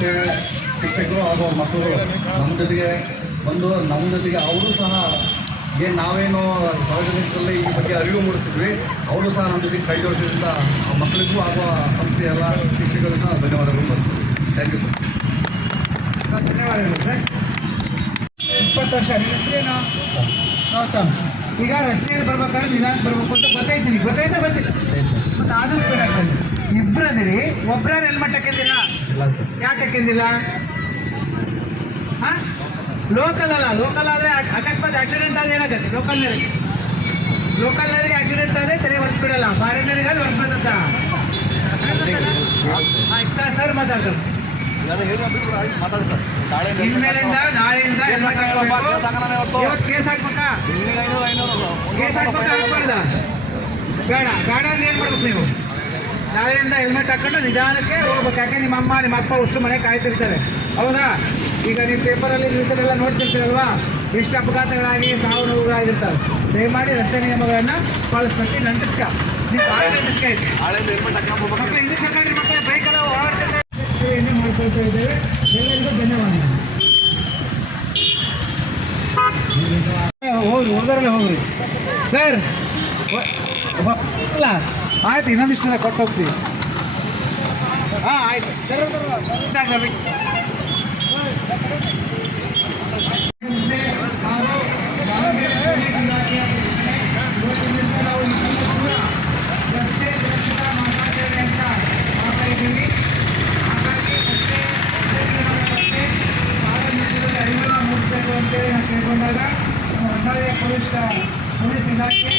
ಮತ್ತು ಶಿಕ್ಷಕರು ಹಾಗೂ ಮಕ್ಕಳು ನಮ್ಮ ಜೊತೆಗೆ ಬಂದು ನಮ್ಮ ಜೊತೆಗೆ ಅವರು ಸಹ ಏನು ನಾವೇನು ಸಾರ್ವಜನಿಕರಲ್ಲಿ ಈ ಬಗ್ಗೆ ಅರಿವು ಮೂಡಿಸಿದ್ವಿ, ಅವರು ಸಹ ನಮ್ಮ ಜೊತೆಗೆ ಕೈ ಜೋಡಿಸಿದ್ರಿಂದ ಮಕ್ಕಳಿಗೂ ಹಾಗೂ ಸಂಸ್ಥೆ ಎಲ್ಲ ಶಿಕ್ಷಕರಿಗೂ ಸಹ ಧನ್ಯವಾದಗಳು ಬರ್ತೀವಿ. Thank you sir. ಧನ್ಯವಾದಗಳು ಸರ್. 20 ವರ್ಷ ನಿಮ್ಮ ಹೆಸರೇನು? ಗೌತಮ್. ಈಗ ರಸ್ತೆಯಲ್ಲಿ ಬರ್ಬೇಕಾದ್ರೆ ನಿಧಾನಕ್ಕೆ ಬರಬೇಕು ಅಂತ ಗೊತ್ತಾಯ್ತೀನಿ, ಗೊತ್ತಾಯ್ತಾ ಗೊತ್ತಿಲ್ಲ ಮತ್ತು ಆದಷ್ಟು ಬೇಡ ಬಂದು ಇಬ್ಬರದಿರಿ, ಒಬ್ಬರು ಹೆಲ್ಮೆಟ್ ಹಾಕಿದ್ದೀರಾ? ಯಾಕೆ ಹಾಕಿದ್ದಿಲ್ಲ? ಹಾಂ, ಲೋಕಲ್ ಅಲ್ಲ, ಲೋಕಲ್ ಆದರೆ ಅಕಸ್ಮಾತ್ ಆಕ್ಸಿಡೆಂಟ್ ಆದರೆ ಏನಾಗುತ್ತೆ? ಲೋಕಲ್ನವರಿಗೆ ಆಕ್ಸಿಡೆಂಟ್ ಆದರೆ ತೆರೆ ಹೊರಸ್ಬಿಡಲ್ಲ, ಫಾರಿನರಿಗೆ ಅದು ಹೊರಸ್ಬಿಡುತ್ತ. ಆಯ್ತಾ ಸರ್, ಮಾತಾಡ್ತಾರೆ ಇನ್ಮೇಲಿಂದ ನಾಳೆಯಿಂದ ಇವತ್ತು ಕೇಸ್ ಹಾಕ್ಬೇಕಾ? ಕೇಸ್ ಹಾಕ್ಬೇಕಾ ಹಾಕ್ಬಾರ್ದ? ಬೇಡ ಬೇಡ ಅಂದ್ರೆ ಏನು ಮಾಡ್ಬೇಕು ನೀವು? ನಾಳೆಯಿಂದ ಹೆಲ್ಮೆಟ್ ಹಾಕ್ಕೊಂಡು ನಿಧಾನಕ್ಕೆ ಹೋಗ್ಬೇಕು. ಯಾಕೆ ನಿಮ್ಮ ಅಮ್ಮ ನಿಮ್ಮ ಅಪ್ಪ ಅಷ್ಟು ಮನೆ ಕಾಯ್ತಿರ್ತಾರೆ, ಹೌದಾ? ಈಗ ನೀವು ಪೇಪರಲ್ಲಿ ನ್ಯೂಸಲ್ಲೆಲ್ಲ ನೋಡ್ತಿರ್ತೀರಲ್ವಾ, ಎಷ್ಟು ಅಪಘಾತಗಳಾಗಿ ಸಾವು ನೋವುಗಳಾಗಿರ್ತಾವೆ. ದಯಮಾಡಿ ರಸ್ತೆ ನಿಯಮಗಳನ್ನು ಪಾಲಿಸ್ಬೇಕು. ನಂಟಿಸ್ಕ ನೀವು ನಂಟಿಸ್ಕ ಐತೆ ಮಕ್ಕಳು ಇಂಗ್ಲೀಷ್ ಹಾಕೊಂಡ್ರಿ, ಮಕ್ಕಳು ಬೈಕೆಲ್ಲ ಓಡಾಡ್ತಿರ್ತಾರೆ. ಏನೇ ಮಾಡ್ಕೊಳ್ತಾ ಇದ್ದೇವೆ. ಎಲ್ಲರಿಗೂ ಧನ್ಯವಾದ. ಹೋಗ್ರಿ, ಹೋದರಲ್ಲೇ ಹೋಗ್ರಿ ಸರ್. ಇಲ್ಲ ಆಯ್ತು, ಇನ್ನೊಂದಿಷ್ಟು ಕೊಟ್ಟು ಹೋಗ್ತೀವಿ. ಹಾಂ ಆಯ್ತು ಸರ್. ರಸ್ತೆ ಸುರಕ್ಷತಾ ಮಾತಾಡ್ತೇವೆ ಅಂತ ಮಾತಾಡಿದ್ದೀವಿ. ಹಾಗಾಗಿ ರಸ್ತೆ ಸಾರ್ವಜನಿಕರಿಗೆ ಅರಿವನ್ನು ಮೂಡಿಸಬೇಕು ಅಂತೇಳಿ ನಾವು ಕೇಳ್ಕೊಂಡಾಗ ನಮ್ಮ ಹೊನ್ನಾಳಿಯ ಪೊಲೀಸ್ ಇಲಾಖೆ